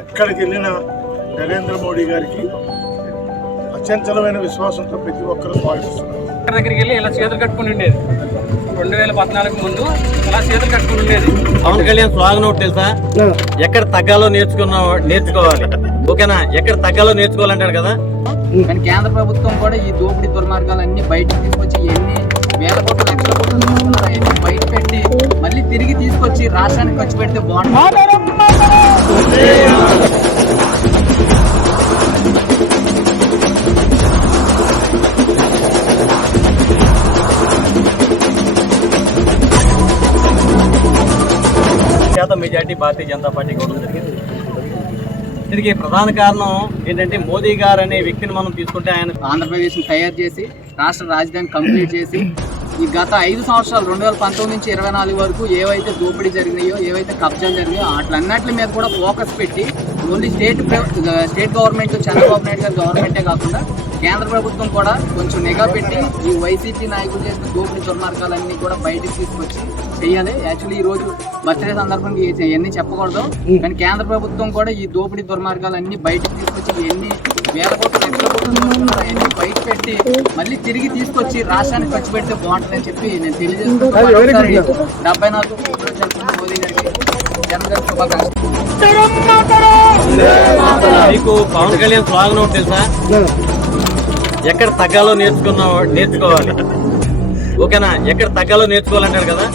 ఎక్కడికి వెళ్ళినా నరేంద్ర మోడీ గారికి అత్యంతలమైన విశ్వాసంతో ప్రతి ఒక్కరూ స్వాగతిస్తున్నారు డాక్టర్ దగ్గరికి వెళ్ళి ఇలా చేతులు కట్టుకుని ఉండేది. రెండు వేల పద్నాలుగు ముందు ఇలా చేతులు కట్టుకుని ఉండేది. పవన్ కళ్యాణ్ స్లోగన్ ఒకటి తెలుసా? ఎక్కడ తగ్గాలో నేర్చుకున్న నేర్చుకోవాలి. ఓకేనా? ఎక్కడ తగ్గాలో నేర్చుకోవాలంటాడు కదా? కానీ కేంద్ర ప్రభుత్వం కూడా ఈ దోపిడీ దుర్మార్గాలన్నీ బయటకు తీసుకొచ్చి ఎన్ని వేల కోట్లు లక్షల కోట్లు పెడితే బాగుంటుంది. శాతం మెజార్టీ భారతీయ జనతా పార్టీ ఇవ్వడం జరిగింది. దీనికి ప్రధాన కారణం ఏంటంటే మోదీ గారు అనే వ్యక్తిని మనం తీసుకుంటే ఆయన ఆంధ్రప్రదేశ్ని తయారు చేసి రాష్ట్ర రాజధాని కంప్లీట్ చేసి ఈ గత ఐదు సంవత్సరాలు రెండు వేల పంతొమ్మిది నుంచి ఇరవై నాలుగు వరకు ఏవైతే దోపిడీ జరిగినాయో ఏవైతే కబ్జాలు జరిగాయో వాటిలన్నిటి మీద కూడా ఫోకస్ పెట్టి only state state government Chandrababu Naidu గారి గవర్నమెంటే కాకుండా కేంద్ర ప్రభుత్వం కూడా కొంచెం నిఘా పెట్టి ఈ వైసీపీ నాయకులు చేసిన దోపిడీ దుర్మార్గాలన్నీ కూడా బయటకు తీసుకొచ్చి చెయ్యాలి యాక్చువల్లీ ఈ రోజు బర్త్డే సందర్భంగా ఇవన్నీ చెప్పకూడదు. కానీ కేంద్ర ప్రభుత్వం కూడా ఈ దోపిడీ దుర్మార్గాలన్నీ బయటకు తీసుకొచ్చి ఎన్ని వేల కోట్లు లక్షల కోట్లు పెట్టి మళ్ళీ తిరిగి తీసుకొచ్చి రాష్ట్రానికి ఖర్చు పెడితే బాగుంటుందని చెప్పి నేను తెలియజేస్తున్నాను డెబ్బై నాలుగు మోదీ గారికి శుభాకాంక్షలు. మీకు పవన్ కళ్యాణ్ స్లోగన్ ఒకటి తెలుసా? ఎక్కడ తగ్గాలో నేర్చుకున్న నేర్చుకోవాలి. ఓకేనా? ఎక్కడ తగ్గాలో నేర్చుకోవాలంటాడు కదా?